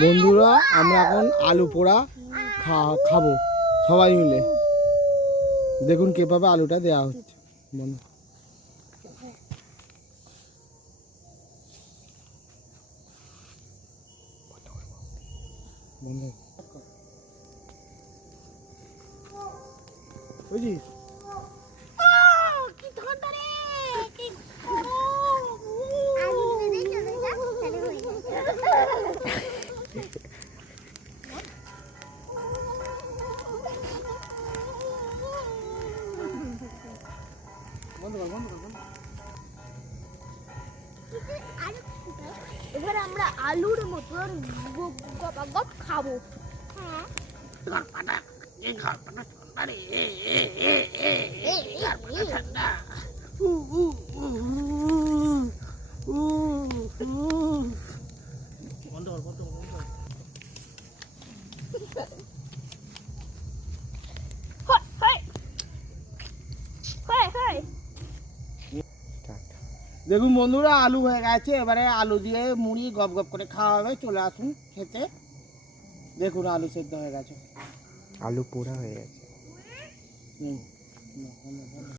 বন্ধুরা আমরা এখন আলু পোড়া খাবো সবাই মিলে। দেখুন কিভাবে আলুটা দেওয়া হচ্ছে। বুঝিস এবার আমরা আলুর মতন গপ খাবো। হ্যাঁ দেখুন বন্ধুরা আলু হয়ে গেছে, এবারে আলু দিয়ে মুড়ি গপ গপ করে খাওয়া হবে। চলে আসুন খেতে। দেখুন আলু সেদ্ধ হয়ে গেছে, আলু পোড়া হয়ে গেছে।